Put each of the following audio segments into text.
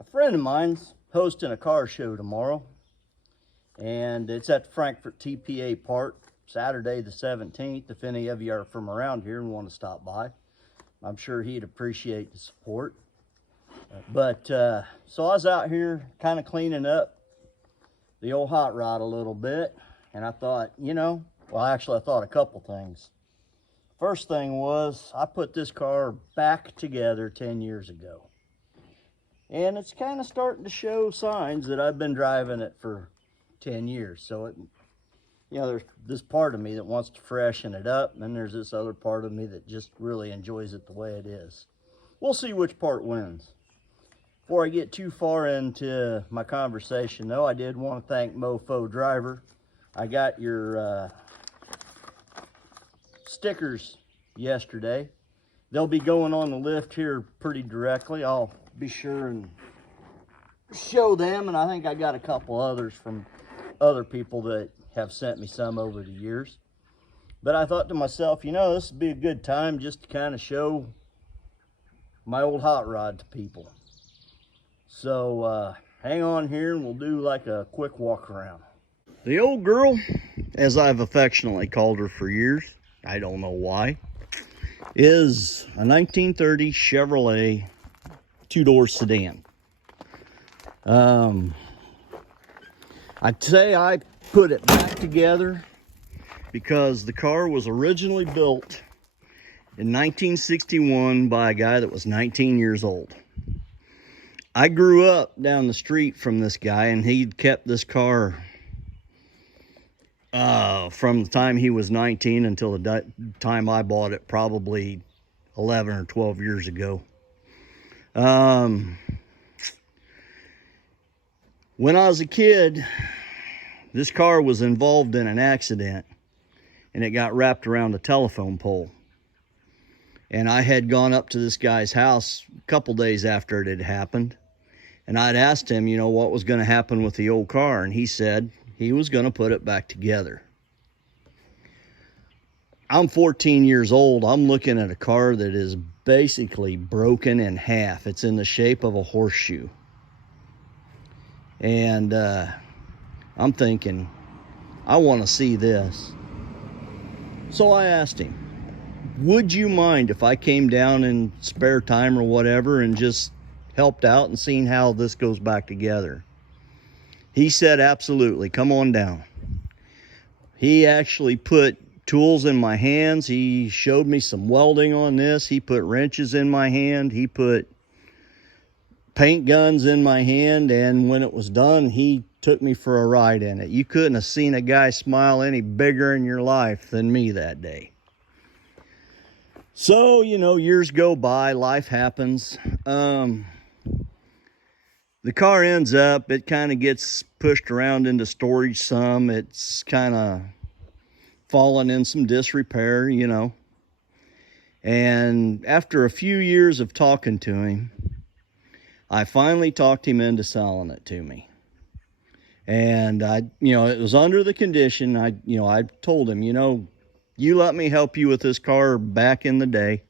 A friend of mine's hosting a car show tomorrow, and it's at the Frankfurt TPA Park, Saturday the 17th. If any of you are from around here and want to stop by, I'm sure he'd appreciate the support. So I was out here kind of cleaning up the old hot rod a little bit, and I thought, I thought a couple things. First thing was, I put this car back together 10 years ago. And it's kind of starting to show signs that I've been driving it for 10 years. So, there's this part of me that wants to freshen it up, and then there's this other part of me that just really enjoys it the way it is. We'll see which part wins. Before I get too far into my conversation, though, I did want to thank Mofo Driver. I got your stickers yesterday. They'll be going on the lift here pretty directly. I'll be sure and show them, and I think I got a couple others from other people that have sent me some over the years. But I thought to myself, this would be a good time just to kind of show my old hot rod to people. So hang on here and we'll do like a quick walk around. The old girl, as I've affectionately called her for years, I don't know why, is a 1930 Chevrolet two-door sedan. I'd say I put it back together because the car was originally built in 1961 by a guy that was 19 years old. I grew up down the street from this guy, and he'd kept this car from the time he was 19 until the time I bought it, probably 11 or 12 years ago. When I was a kid, this car was involved in an accident, and it got wrapped around a telephone pole. And I had gone up to this guy's house a couple days after it had happened, and I'd asked him, what was going to happen with the old car, and he said he was going to put it back together. I'm 14 years old. I'm looking at a car that is basically broken in half. It's in the shape of a horseshoe. And I'm thinking, I want to see this. So I asked him, would you mind if I came down in spare time or whatever and just helped out and seen how this goes back together? He said, absolutely, come on down. He actually put tools in my hands. He showed me some welding on this. He put wrenches in my hand. He put paint guns in my hand. And when it was done, he took me for a ride in it. You couldn't have seen a guy smile any bigger in your life than me that day. So, years go by, life happens. The car ends up, it kind of gets pushed around into storage some. It's kind of fallen in some disrepair, And after a few years of talking to him, I finally talked him into selling it to me. And it was under the condition, I told him, you let me help you with this car back in the day.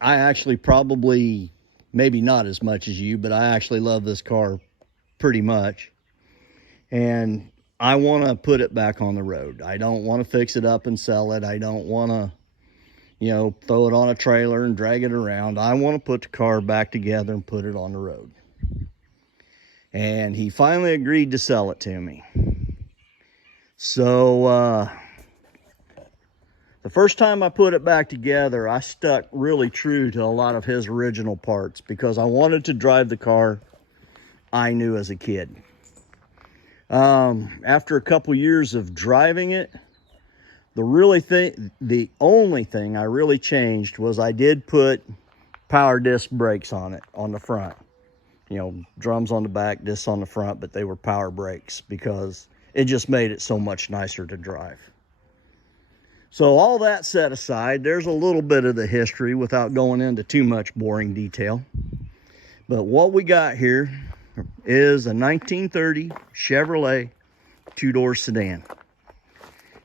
I actually probably, maybe not as much as you, but I actually love this car pretty much. And I want to put it back on the road. I don't want to fix it up and sell it. I don't want to, throw it on a trailer and drag it around. I want to put the car back together and put it on the road. And he finally agreed to sell it to me. So, the first time I put it back together, I stuck really true to a lot of his original parts because I wanted to drive the car I knew as a kid. After a couple years of driving it, the only thing I really changed was I did put power disc brakes on it, on the front. Drums on the back, discs on the front, but they were power brakes because it just made it so much nicer to drive. So all that set aside, there's a little bit of the history without going into too much boring detail. But what we got here is a 1930 Chevrolet two-door sedan.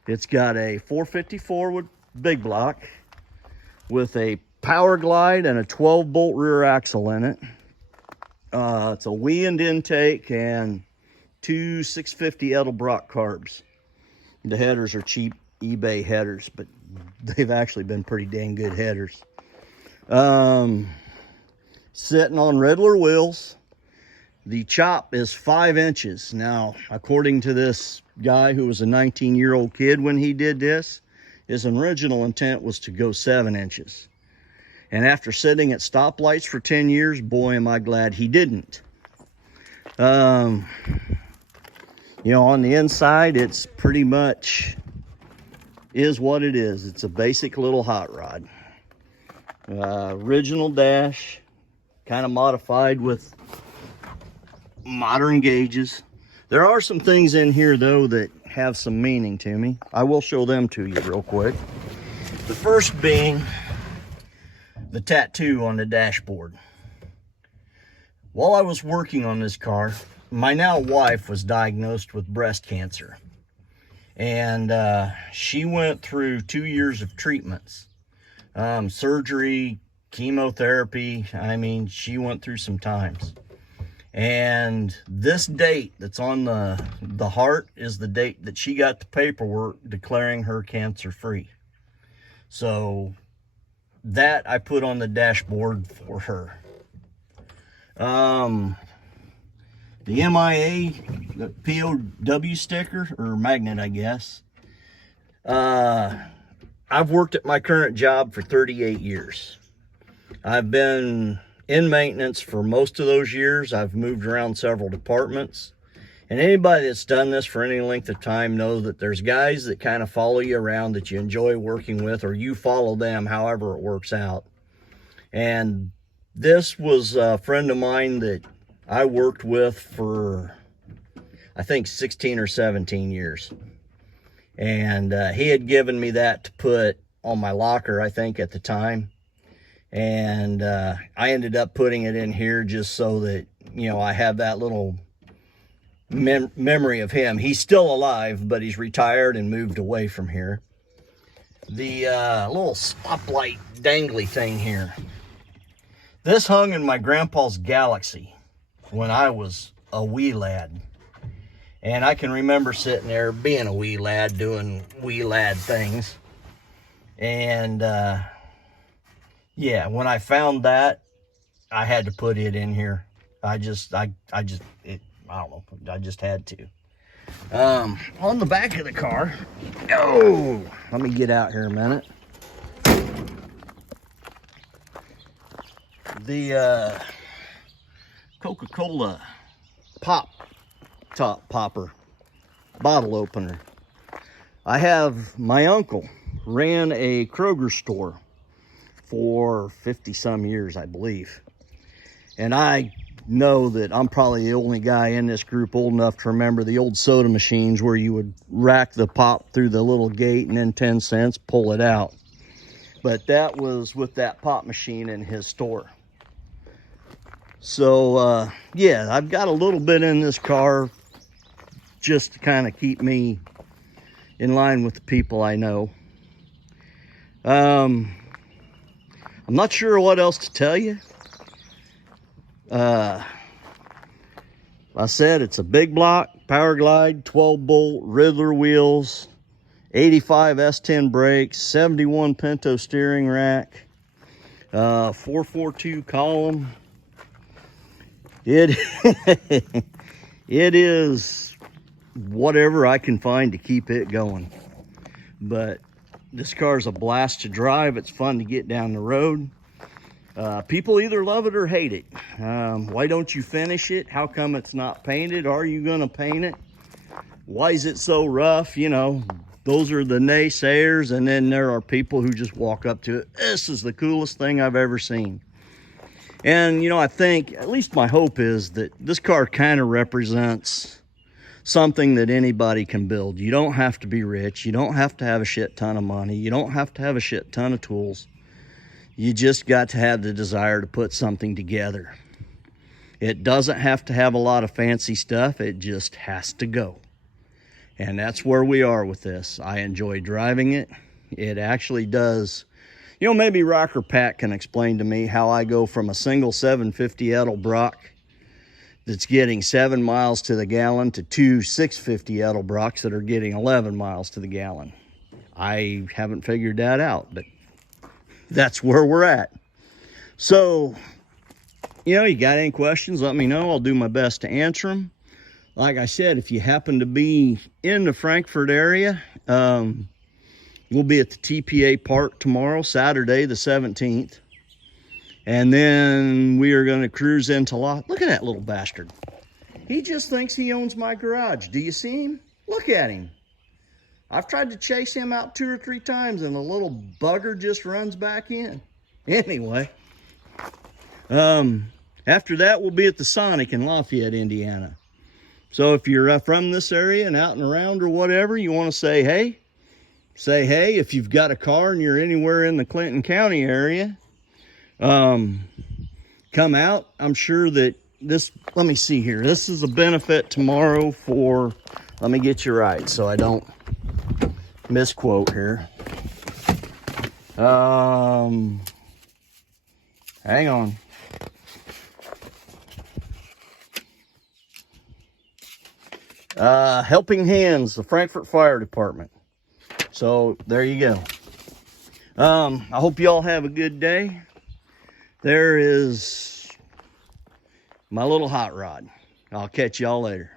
It's got a 454 with big block with a power glide and a 12-bolt rear axle in it. It's a Weiand intake and two 650 Edelbrock carbs. The headers are cheap eBay headers, but they've actually been pretty dang good headers. Sitting on Riddler wheels. The chop is 5 inches. Now, according to this guy who was a 19-year-old kid when he did this, his original intent was to go 7 inches. And after sitting at stoplights for 10 years, boy, am I glad he didn't. You know, on the inside, it's pretty much is what it is. It's a basic little hot rod. Original dash, kind of modified with modern gauges. There are some things in here, though, that have some meaning to me. I will show them to you real quick. The first being the tattoo on the dashboard. While I was working on this car, my now wife was diagnosed with breast cancer. And she went through 2 years of treatments. Surgery, chemotherapy. I mean, she went through some times. And this date that's on the heart is the date that she got the paperwork declaring her cancer-free. So that I put on the dashboard for her. The MIA, the POW sticker, or magnet, I guess. I've worked at my current job for 38 years. I've been in maintenance for most of those years. I've moved around several departments. And anybody that's done this for any length of time know that there's guys that kind of follow you around that you enjoy working with, or you follow them, however it works out. And this was a friend of mine that I worked with for, I think, 16 or 17 years. And he had given me that to put on my locker, I think, at the time. And I ended up putting it in here just so that, you know, I have that little memory of him. He's still alive, but he's retired and moved away from here. The little stoplight dangly thing here. This hung in my grandpa's Galaxy when I was a wee lad. And I can remember sitting there being a wee lad doing wee lad things. And yeah, when I found that, I had to put it in here. I don't know, I just had to. On the back of the car, oh, let me get out here a minute. The Coca-Cola pop top popper bottle opener. I have my uncle ran a Kroger store for 50 some years, I believe. And I know that I'm probably the only guy in this group old enough to remember the old soda machines where you would rack the pop through the little gate and then 10 cents, pull it out. But that was with that pop machine in his store. So, yeah, I've got a little bit in this car just to kind of keep me in line with the people I know. I'm not sure what else to tell you. I said it's a big block, Power Glide, 12-bolt, Riddler wheels, 85 S10 brakes, 71 Pinto steering rack, 442 column. It is whatever I can find to keep it going. But this car is a blast to drive. It's fun to get down the road. People either love it or hate it. Why don't you finish it? How come it's not painted? Are you going to paint it? Why is it so rough? You know, those are the naysayers. And then there are people who just walk up to it. This is the coolest thing I've ever seen. And, you know, I think, at least my hope is that this car kind of represents something that anybody can build. You don't have to be rich. You don't have to have a shit ton of money. You don't have to have a shit ton of tools. You just got to have the desire to put something together. It doesn't have to have a lot of fancy stuff. It just has to go. And that's where we are with this. I enjoy driving it. It actually does. You know, maybe Rocker Pat can explain to me how I go from a single 750 Edelbrock that's getting 7 miles to the gallon to 2 650 Edelbrocks that are getting 11 miles to the gallon. I haven't figured that out, but that's where we're at. So, you got any questions, let me know. I'll do my best to answer them. Like I said, if you happen to be in the Frankfort area, we'll be at the TPA Park tomorrow, Saturday the 17th. And then we are going to cruise into lot. Look at that little bastard. He just thinks he owns my garage. Do you see him? Look at him. I've tried to chase him out 2 or 3 times and the little bugger just runs back in. Anyway, after that, we'll be at the Sonic in Lafayette, Indiana. So if you're from this area and out and around or whatever, you want to say hey. Say hey. If you've got a car and you're anywhere in the Clinton County area, come out. I'm sure that this, let me see here. This is a benefit tomorrow for, let me get you right so I don't misquote here. Hang on. Helping Hands, the Frankfort Fire Department. So there you go. I hope you all have a good day. There is my little hot rod. I'll catch y'all later.